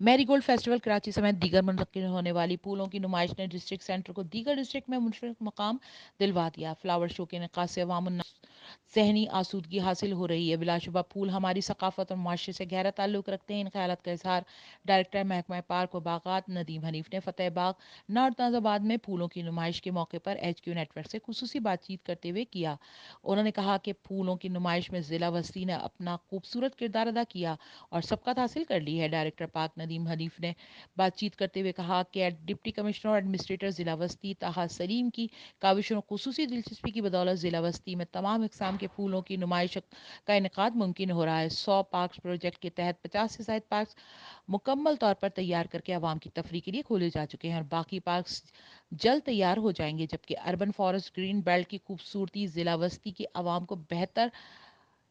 Marie Gold festival Karachi समेत दीगर मुनक़िद होने वाली फूलों की नुमाइश ने डिस्ट्रिक्ट सेंटर को दीगर डिस्ट्रिक्ट में मुनफरद मकाम दिलवा दिया। फ्लावर शो के निकाह से अवाम ज़हनी आसूदगी हासिल हो रही है। बिलाशुबा फूल हमारी सकाफत और माशरे से गहरा ताल्लुक़ रखते हैं। इन ख्यालात का इजहार डायरेक्टर महकमा पार्क व बागात नदीम हनीफ ने फ़तेह बाग नारताज़ाबाद में फूलों की नुमाइश के मौके पर HQ नेटवर्क से खुसूसी बातचीत करते हुए किया। उन्होंने कहा कि फूलों की नुमाइश में ज़िला वस्ती ने अपना खूबसूरत किरदार अदा किया और सबकत हासिल कर ली है। डायरेक्टर पार्क नदीम हनीफ ने बातचीत करते हुए कहा कि डिप्टी कमिश्नर और एडमिनिस्ट्रेटर ज़िला वस्ती ताहा सलीम की काविशों और खुसूसी दिलचस्पी की बदौलत ज़िला वस्ती में तमाम इकसाम के फूलों की नुमाइश का इनकाद मुमकिन हो रहा है। 100 पार्क प्रोजेक्ट के तहत 50 से ज़ायद पार्क मुकम्मल तौर पर तैयार करके आवाम की तफरी के लिए खोले जा चुके हैं और बाकी पार्क जल्द तैयार हो जाएंगे, जबकि अर्बन फॉरेस्ट ग्रीन बेल्ट की खूबसूरती ज़िला वस्ती की आवाम को बेहतर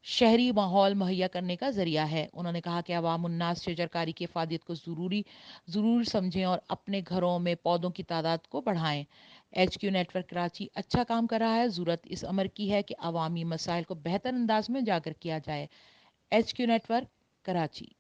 शहरी माहौल मुहैया करने का जरिया है। उन्होंने कहा कि अवाम उन्नास शजरकारी की अफादियत को ज़रूर समझें और अपने घरों में पौधों की तादाद को बढ़ाएं। HQ नेटवर्क कराची अच्छा काम कर रहा है। ज़रूरत इस अमर की है कि अवामी मसाइल को बेहतर अंदाज में उजागर किया जाए। HQ network Karachi.